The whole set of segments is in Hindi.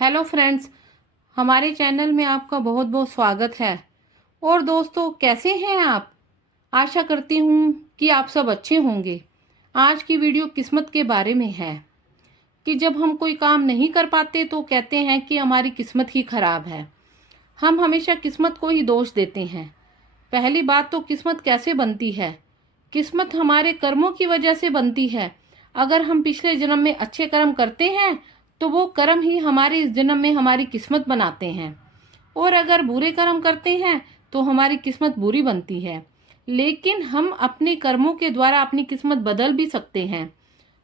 हेलो फ्रेंड्स, हमारे चैनल में आपका बहुत बहुत स्वागत है। और दोस्तों, कैसे हैं आप? आशा करती हूँ कि आप सब अच्छे होंगे। आज की वीडियो किस्मत के बारे में है कि जब हम कोई काम नहीं कर पाते तो कहते हैं कि हमारी किस्मत ही खराब है। हम हमेशा किस्मत को ही दोष देते हैं। पहली बात तो किस्मत कैसे बनती है? किस्मत हमारे कर्मों की वजह से बनती है। अगर हम पिछले जन्म में अच्छे कर्म करते हैं तो वो कर्म ही हमारे इस जन्म में हमारी किस्मत बनाते हैं, और अगर बुरे कर्म करते हैं तो हमारी किस्मत बुरी बनती है। लेकिन हम अपने कर्मों के द्वारा अपनी किस्मत बदल भी सकते हैं।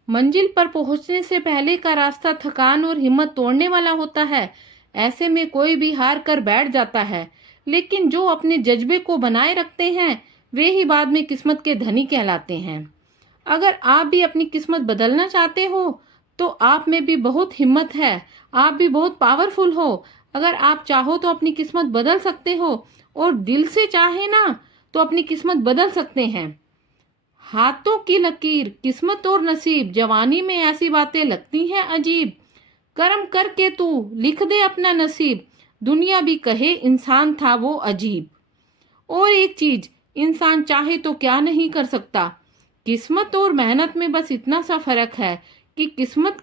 मंजिल पर पहुंचने से पहले का रास्ता थकान और हिम्मत तोड़ने वाला होता है। ऐसे में कोई भी हार कर बैठ जाता है, लेकिन जो अपने जज्बे को बनाए रखते हैं वे ही बाद में किस्मत के धनी कहलाते हैं। अगर आप भी अपनी किस्मत बदलना चाहते हो तो आप में भी बहुत हिम्मत है, आप भी बहुत पावरफुल हो। अगर आप चाहो तो अपनी किस्मत बदल सकते हो, और दिल से चाहे ना तो अपनी किस्मत बदल सकते हैं। हाथों की लकीर, किस्मत और नसीब, जवानी में ऐसी बातें लगती हैं अजीब। कर्म करके तू लिख दे अपना नसीब, दुनिया भी कहे इंसान था वो अजीब। और एक चीज, इंसान चाहे तो क्या नहीं कर सकता। किस्मत और मेहनत में बस इतना सा फर्क है कि किस्मत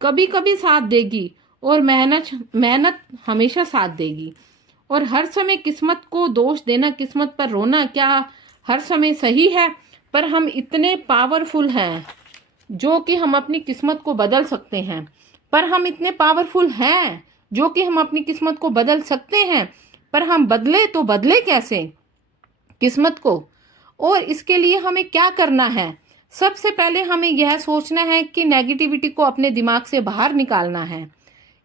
कभी कभी साथ देगी और मेहनत मेहनत हमेशा साथ देगी। और हर समय किस्मत को दोष देना, किस्मत पर रोना क्या हर समय सही है? पर हम इतने पावरफुल हैं जो कि हम अपनी किस्मत को बदल सकते हैं। पर हम इतने पावरफुल हैं जो कि हम अपनी किस्मत को बदल सकते हैं, पर हम बदले तो बदले कैसे किस्मत को? और इसके लिए हमें क्या करना है? सबसे पहले हमें यह सोचना है कि नेगेटिविटी को अपने दिमाग से बाहर निकालना है।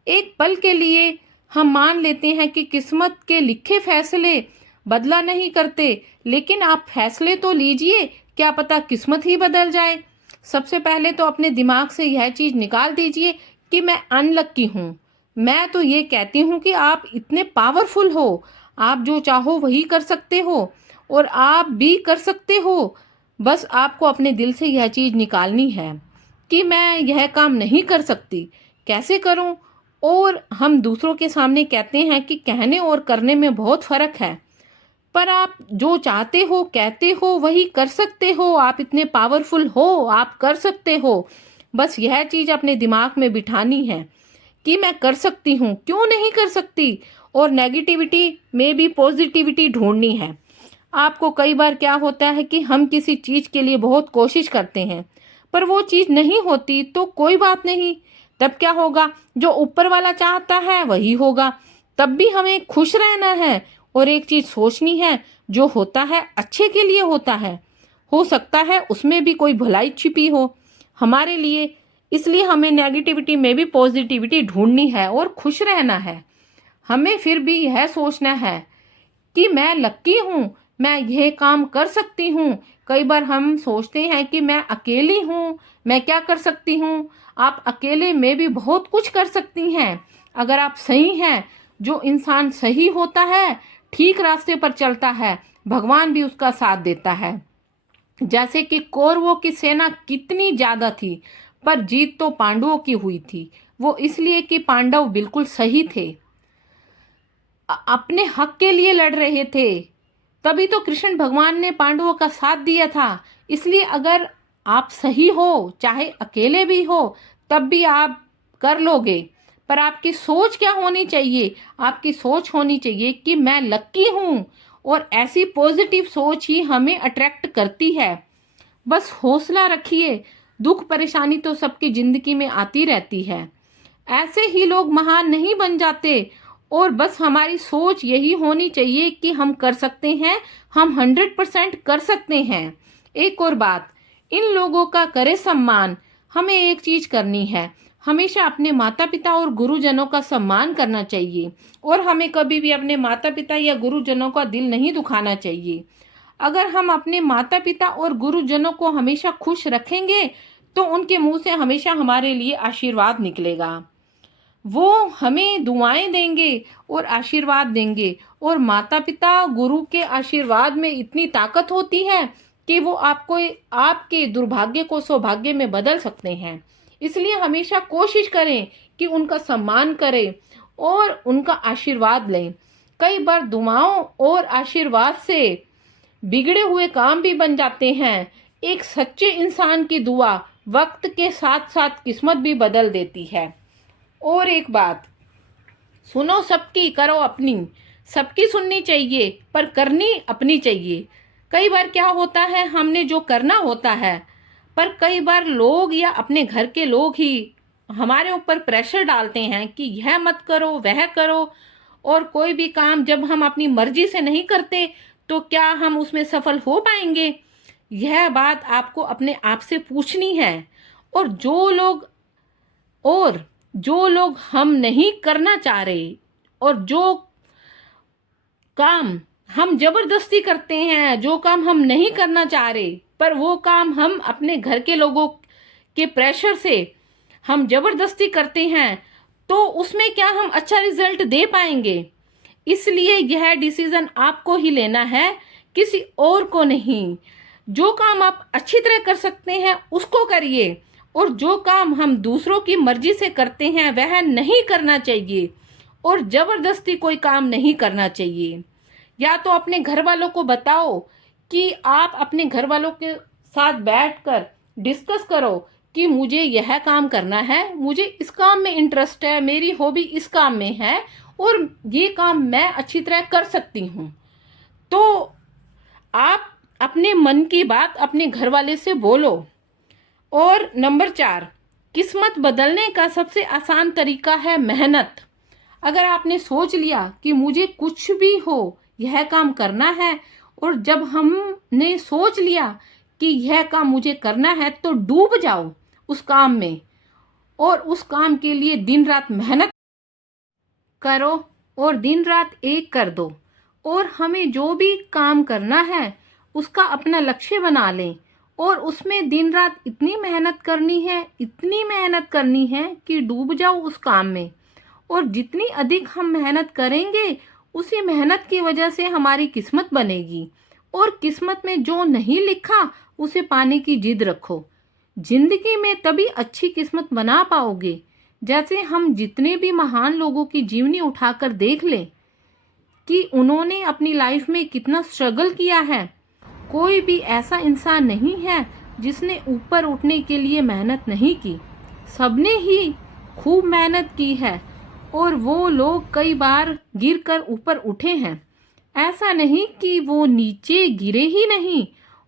एक पल के लिए हम मान लेते हैं कि किस्मत के लिखे फैसले बदला नहीं करते, लेकिन आप फैसले तो लीजिए, क्या पता किस्मत ही बदल जाए। सबसे पहले तो अपने दिमाग से यह चीज निकाल दीजिए कि मैं अनलक्की हूँ। मैं तो ये कहती हूँ कि आप इतने पावरफुल हो, आप जो चाहो वही कर सकते हो, और आप भी कर सकते हो। बस आपको अपने दिल से यह चीज निकालनी है कि मैं यह काम नहीं कर सकती, कैसे करूं? और हम दूसरों के सामने कहते हैं कि कहने और करने में बहुत फर्क है, पर आप जो चाहते हो कहते हो वही कर सकते हो। आप इतने पावरफुल हो, आप कर सकते हो। बस यह चीज अपने दिमाग में बिठानी है कि मैं कर सकती हूँ, क्यों नहीं कर सकती। और नेगेटिविटी में भी पॉजिटिविटी ढूंढनी है। आपको कई बार क्या होता है कि हम किसी चीज के लिए बहुत कोशिश करते हैं, पर वो चीज नहीं होती तो कोई बात नहीं। तब क्या होगा? जो ऊपर वाला चाहता है वही होगा। तब भी हमें खुश रहना है और एक चीज सोचनी है, जो होता है अच्छे के लिए होता है। हो सकता है उसमें भी कोई भलाई छिपी हो हमारे लिए। इसलिए हमें नेगेटिविटी में भी पॉजिटिविटी ढूंढनी है और खुश रहना है। हमें फिर भी यह सोचना है कि मैं लक्की हूँ, मैं यह काम कर सकती हूँ। कई बार हम सोचते हैं कि मैं अकेली हूँ, मैं क्या कर सकती हूँ। आप अकेले में भी बहुत कुछ कर सकती हैं अगर आप सही हैं। जो इंसान सही होता है, ठीक रास्ते पर चलता है, भगवान भी उसका साथ देता है। जैसे कि कौरवों की सेना कितनी ज्यादा थी, पर जीत तो पांडवों की हुई थी। वो इसलिए कि पांडव बिल्कुल सही थे, अपने हक के लिए लड़ रहे थे। तभी तो कृष्ण भगवान ने पांडवों का साथ दिया था। इसलिए अगर आप सही हो, चाहे अकेले भी हो, तब भी आप कर लोगे। पर आपकी सोच क्या होनी चाहिए? आपकी सोच होनी चाहिए कि मैं लक्की हूं, और ऐसी पॉजिटिव सोच ही हमें अट्रैक्ट करती है। बस हौसला रखिए। दुख परेशानी तो सबकी जिंदगी में आती रहती है, ऐसे ही लोग महान नहीं बन जाते। और बस हमारी सोच यही होनी चाहिए कि हम कर सकते हैं, हम 100% कर सकते हैं। एक और बात, इन लोगों का करे सम्मान। हमें एक चीज करनी है, हमेशा अपने माता पिता और गुरुजनों का सम्मान करना चाहिए, और हमें कभी भी अपने माता पिता या गुरुजनों का दिल नहीं दुखाना चाहिए। अगर हम अपने माता पिता और गुरुजनों को हमेशा खुश रखेंगे तो उनके मुंह से हमेशा हमारे लिए आशीर्वाद निकलेगा। वो हमें दुआएं देंगे और आशीर्वाद देंगे, और माता पिता गुरु के आशीर्वाद में इतनी ताकत होती है कि वो आपको आपके दुर्भाग्य को सौभाग्य में बदल सकते हैं। इसलिए हमेशा कोशिश करें कि उनका सम्मान करें और उनका आशीर्वाद लें। कई बार दुआओं और आशीर्वाद से बिगड़े हुए काम भी बन जाते हैं। एक सच्चे इंसान की दुआ वक्त के साथ साथ किस्मत भी बदल देती है। और एक बात सुनो सबकी, करो अपनी। सबकी सुननी चाहिए पर करनी अपनी चाहिए। कई बार क्या होता है, हमने जो करना होता है, पर कई बार लोग या अपने घर के लोग ही हमारे ऊपर प्रेशर डालते हैं कि यह मत करो, वह करो। और कोई भी काम जब हम अपनी मर्जी से नहीं करते तो क्या हम उसमें सफल हो पाएंगे? यह बात आपको अपने आप से पूछनी है। और जो लोग हम नहीं करना चाह रहे और जो काम हम जबरदस्ती करते हैं, जो काम हम नहीं करना चाह रहे, पर वो काम हम अपने घर के लोगों के प्रेशर से हम जबरदस्ती करते हैं, तो उसमें क्या हम अच्छा रिजल्ट दे पाएंगे? इसलिए यह डिसीजन आपको ही लेना है, किसी और को नहीं। जो काम आप अच्छी तरह कर सकते हैं उसको करिए, और जो काम हम दूसरों की मर्जी से करते हैं वह नहीं करना चाहिए, और जबरदस्ती कोई काम नहीं करना चाहिए। या तो अपने घर वालों को बताओ कि आप अपने घर वालों के साथ बैठकर डिस्कस करो कि मुझे यह काम करना है, मुझे इस काम में इंटरेस्ट है, मेरी हॉबी इस काम में है और ये काम मैं अच्छी तरह कर सकती हूँ। तो आप अपने मन की बात अपने घर वाले से बोलो। और नंबर 4, किस्मत बदलने का सबसे आसान तरीका है मेहनत। अगर आपने सोच लिया कि मुझे कुछ भी हो यह काम करना है, और जब हमने सोच लिया कि यह काम मुझे करना है, तो डूब जाओ उस काम में और उस काम के लिए दिन रात मेहनत करो और दिन रात एक कर दो। और हमें जो भी काम करना है उसका अपना लक्ष्य बना लें और उसमें दिन रात इतनी मेहनत करनी है, इतनी मेहनत करनी है कि डूब जाओ उस काम में। और जितनी अधिक हम मेहनत करेंगे उसी मेहनत की वजह से हमारी किस्मत बनेगी। और किस्मत में जो नहीं लिखा उसे पाने की जिद रखो। जिंदगी में तभी अच्छी किस्मत बना पाओगे जैसे हम जितने भी महान लोगों की जीवनी उठाकर देख लें कि उन्होंने अपनी लाइफ में कितना स्ट्रगल किया है। कोई भी ऐसा इंसान नहीं है जिसने ऊपर उठने के लिए मेहनत नहीं की। सबने ही खूब मेहनत की है और वो लोग कई बार गिरकर ऊपर उठे हैं। ऐसा नहीं कि वो नीचे गिरे ही नहीं।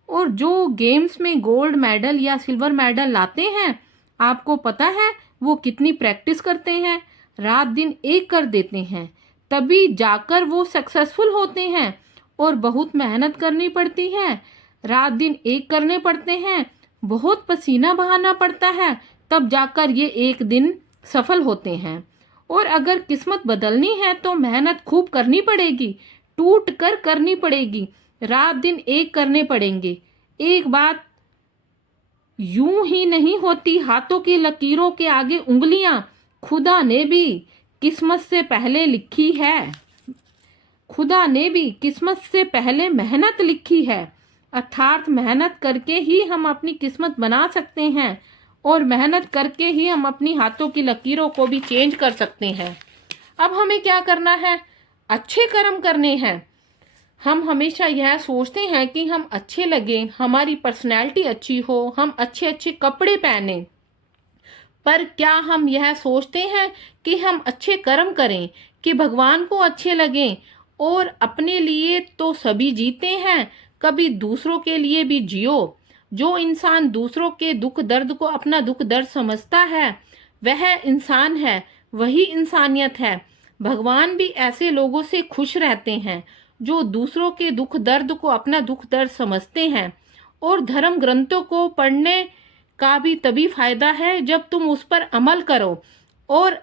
और जो गेम्स में गोल्ड मेडल या सिल्वर मेडल लाते हैं, आपको पता है वो कितनी प्रैक्टिस करते हैं, रात दिन एक कर देते हैं, तभी जाकर वो सक्सेसफुल होते हैं। और बहुत मेहनत करनी पड़ती है, रात दिन एक करने पड़ते हैं, बहुत पसीना बहाना पड़ता है, तब जाकर ये एक दिन सफल होते हैं। और अगर किस्मत बदलनी है तो मेहनत खूब करनी पड़ेगी, टूट कर करनी पड़ेगी, रात दिन एक करने पड़ेंगे। एक बात यूं ही नहीं होती, हाथों की लकीरों के आगे उंगलियां खुदा ने भी किस्मत से पहले लिखी है। खुदा ने भी किस्मत से पहले मेहनत लिखी है। अर्थात मेहनत करके ही हम अपनी किस्मत बना सकते हैं और मेहनत करके ही हम अपनी हाथों की लकीरों को भी चेंज कर सकते हैं। अब हमें क्या करना है? अच्छे कर्म करने हैं। हम हमेशा यह सोचते हैं कि हम अच्छे लगें, हमारी पर्सनैलिटी अच्छी हो, हम अच्छे अच्छे कपड़े पहने, पर क्या हम यह सोचते हैं कि हम अच्छे कर्म करें कि भगवान को अच्छे लगें? और अपने लिए तो सभी जीते हैं, कभी दूसरों के लिए भी जियो। जो इंसान दूसरों के दुख दर्द को अपना दुख दर्द समझता है वह इंसान है, वही इंसानियत है। भगवान भी ऐसे लोगों से खुश रहते हैं जो दूसरों के दुख दर्द को अपना दुख दर्द समझते हैं। और धर्म ग्रंथों को पढ़ने का भी तभी फायदा है जब तुम उस पर अमल करो। और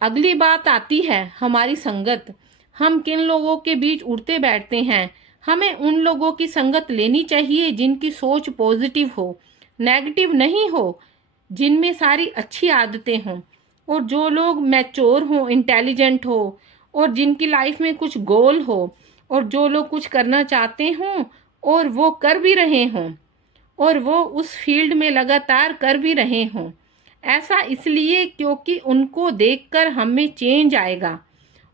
अगली बात आती है हमारी संगत। हम किन लोगों के बीच उठते बैठते हैं? हमें उन लोगों की संगत लेनी चाहिए जिनकी सोच पॉजिटिव हो, नेगेटिव नहीं हो, जिनमें सारी अच्छी आदतें हों, और जो लोग मैच्योर हों, इंटेलिजेंट हो, और जिनकी लाइफ में कुछ गोल हो, और जो लोग कुछ करना चाहते हों और वो कर भी रहे हों, और वो उस फील्ड में लगातार कर भी रहे हों। ऐसा इसलिए क्योंकि उनको देखकर हम में चेंज आएगा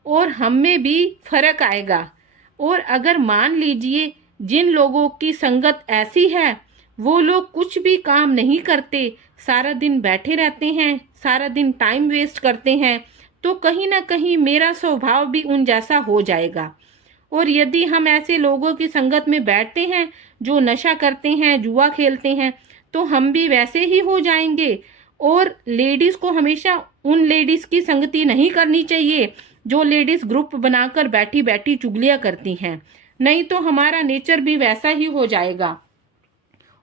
और हम में भी फर्क आएगा। और अगर मान लीजिए जिन लोगों की संगत ऐसी है, वो लोग कुछ भी काम नहीं करते, सारा दिन बैठे रहते हैं, सारा दिन टाइम वेस्ट करते हैं, तो कहीं ना कहीं मेरा स्वभाव भी उन जैसा हो जाएगा। और यदि हम ऐसे लोगों की संगत में बैठते हैं जो नशा करते हैं, जुआ खेलते हैं, तो हम भी वैसे ही हो जाएंगे। और लेडीज को हमेशा उन लेडीज की संगति नहीं करनी चाहिए जो लेडीज ग्रुप बनाकर बैठी बैठी चुगलियां करती हैं, नहीं तो हमारा नेचर भी वैसा ही हो जाएगा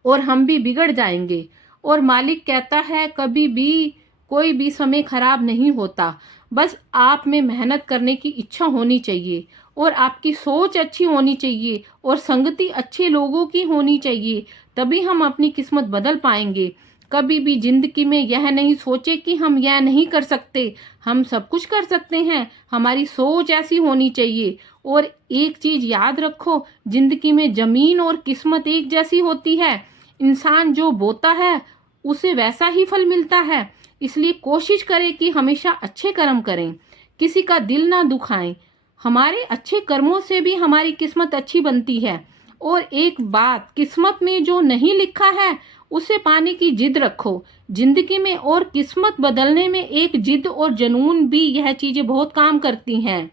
और हम भी बिगड़ जाएंगे। और मालिक कहता है कभी भी कोई भी समय खराब नहीं होता, बस आप में मेहनत करने की इच्छा होनी चाहिए और आपकी सोच अच्छी होनी चाहिए और संगति अच्छे लोगों की होनी चाहिए, तभी हम अपनी किस्मत बदल पाएंगे। कभी भी जिंदगी में यह नहीं सोचे कि हम यह नहीं कर सकते, हम सब कुछ कर सकते हैं, हमारी सोच ऐसी होनी चाहिए। और एक चीज याद रखो, जिंदगी में जमीन और किस्मत एक जैसी होती है, इंसान जो बोता है उसे वैसा ही फल मिलता है। इसलिए कोशिश करें कि हमेशा अच्छे कर्म करें, किसी का दिल ना दुखाएं। हमारे अच्छे कर्मों से भी हमारी किस्मत अच्छी बनती है। और एक बात, किस्मत में जो नहीं लिखा है उसे पाने की जिद रखो जिंदगी में, और किस्मत बदलने में एक जिद और जुनून भी, यह चीजें बहुत काम करती हैं।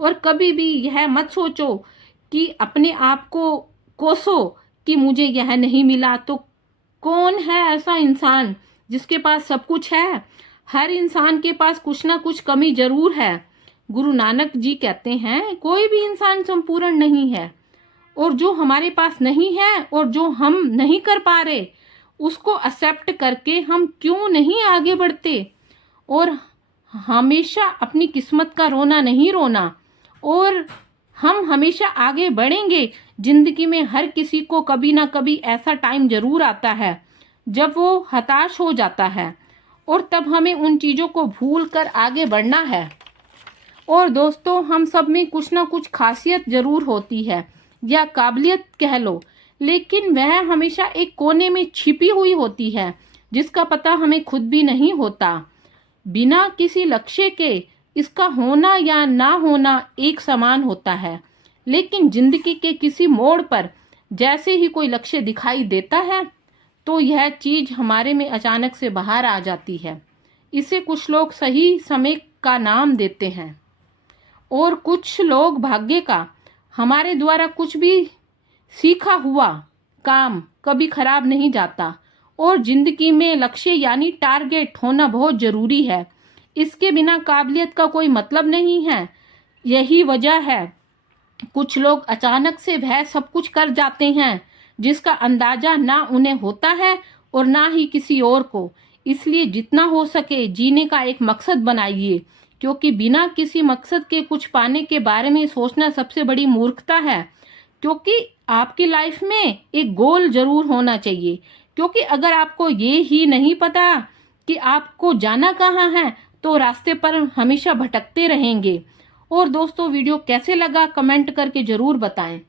और कभी भी यह मत सोचो कि अपने आप को कोसो कि मुझे यह नहीं मिला। तो कौन है ऐसा इंसान जिसके पास सब कुछ है? हर इंसान के पास कुछ ना कुछ कमी जरूर है। गुरु नानक जी कहते हैं कोई भी इंसान संपूर्ण नहीं है, और जो हमारे पास नहीं है और जो हम नहीं कर पा रहे उसको एक्सेप्ट करके हम क्यों नहीं आगे बढ़ते। और हमेशा अपनी किस्मत का रोना नहीं रोना, और हम हमेशा आगे बढ़ेंगे। जिंदगी में हर किसी को कभी ना कभी ऐसा टाइम जरूर आता है जब वो हताश हो जाता है, और तब हमें उन चीजों को भूल कर आगे बढ़ना है। और दोस्तों, हम सब में कुछ ना कुछ खासियत जरूर होती है या काबिलियत कह लो, लेकिन वह हमेशा एक कोने में छिपी हुई होती है जिसका पता हमें खुद भी नहीं होता। बिना किसी लक्ष्य के इसका होना या ना होना एक समान होता है, लेकिन जिंदगी के किसी मोड़ पर जैसे ही कोई लक्ष्य दिखाई देता है तो यह चीज हमारे में अचानक से बाहर आ जाती है। इसे कुछ लोग सही समय का नाम देते हैं और कुछ लोग भाग्य का। हमारे द्वारा कुछ भी सीखा हुआ काम कभी खराब नहीं जाता, और जिंदगी में लक्ष्य यानी टारगेट होना बहुत जरूरी है। इसके बिना काबिलियत का कोई मतलब नहीं है। यही वजह है कुछ लोग अचानक से वह सब कुछ कर जाते हैं जिसका अंदाजा ना उन्हें होता है और ना ही किसी और को। इसलिए जितना हो सके जीने का एक मकसद बनाइए, क्योंकि बिना किसी मकसद के कुछ पाने के बारे में सोचना सबसे बड़ी मूर्खता है। क्योंकि आपकी लाइफ में एक गोल जरूर होना चाहिए, क्योंकि अगर आपको ये ही नहीं पता कि आपको जाना कहाँ है तो रास्ते पर हमेशा भटकते रहेंगे। और दोस्तों, वीडियो कैसे लगा कमेंट करके जरूर बताएं।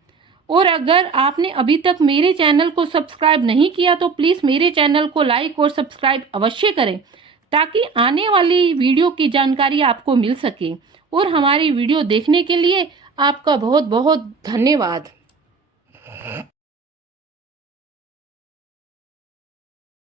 और अगर आपने अभी तक मेरे चैनल को सब्सक्राइब नहीं किया तो प्लीज मेरे चैनल को लाइक और सब्सक्राइब अवश्य करें, ताकि आने वाली वीडियो की जानकारी आपको मिल सके। और हमारी वीडियो देखने के लिए आपका बहुत बहुत धन्यवाद।